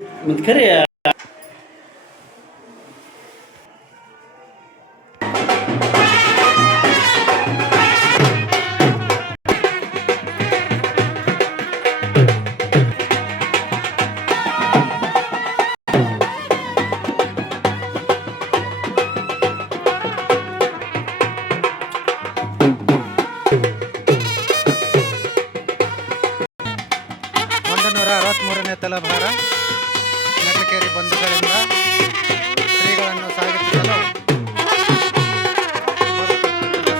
ಮತ್ತು ಖರೆ ಮೂರನೇ ತಲಭಾರ ನಟಕೇರಿ ಬಂಧುಗಳಿಂದ ಶ್ರೀಗಳನ್ನು ಸಾಗಿಸಲು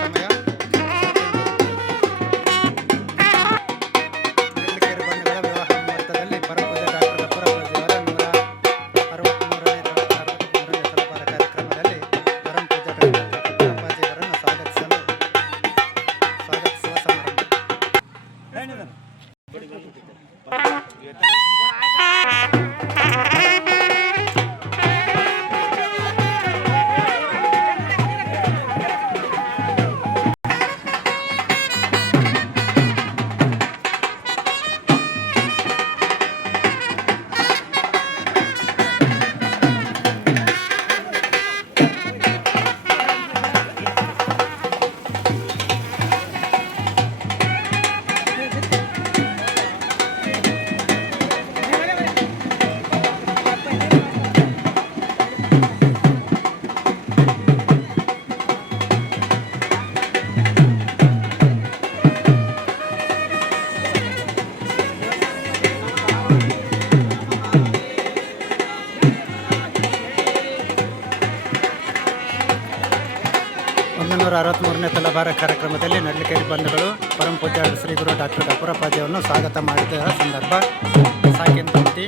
ಸಮಯ. ನಟಕೇರಿ ಬಂಧುಗಳ ವಿವಾಹ ಮುಹೂರ್ತದಲ್ಲಿ ಪರಪೂಜೆ ಡಾಕ್ಟರ್ ಗಫೂರಪ್ಪಾಜಿಯವರ 163ನೇ ತಲಭಾರ ಕಾರ್ಯಕ್ರಮದಲ್ಲಿ ಪರಮಪೂಜೆ ಡಾಕ್ಟರ್ ಗಫೂರಪ್ಪಾಜಿಯವರನ್ನು ಸ್ವಾಗತಿಸುವ ಸಮಾರಂಭ. 163ನೇ ತಲಭಾರ ಕಾರ್ಯಕ್ರಮದಲ್ಲಿ ನಡ್ಲಿಕೇರಿ ಬಂಧುಗಳು ಪರಮಪೂಜ್ಯ ಶ್ರೀ ಗುರು ಡಾಕ್ಟರ್ ಗಫೂರಪ್ಪಾಜಿಯವರನ್ನು ಸ್ವಾಗತ ಮಾಡಿದ ಸಂದರ್ಭ ಸಾಕಿನ ತಂತಿ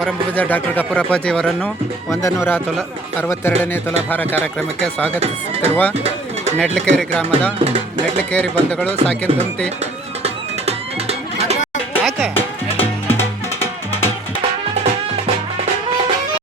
ಪರಮಪೂಜ್ಯ ಡಾಕ್ಟರ್ ಗಫೂರಪ್ಪಾಜಿಯವರನ್ನು 162ನೇ ತುಲಾಭಾರ ಕಾರ್ಯಕ್ರಮಕ್ಕೆ ಸ್ವಾಗತಿಸುತ್ತಿರುವ ನೆಡ್ಲಕೇರಿ ಗ್ರಾಮದ ನೆಡ್ಲಕೇರಿ ಬಂಧುಗಳು ಸಾಕಿನ ದುಮ್ತಿ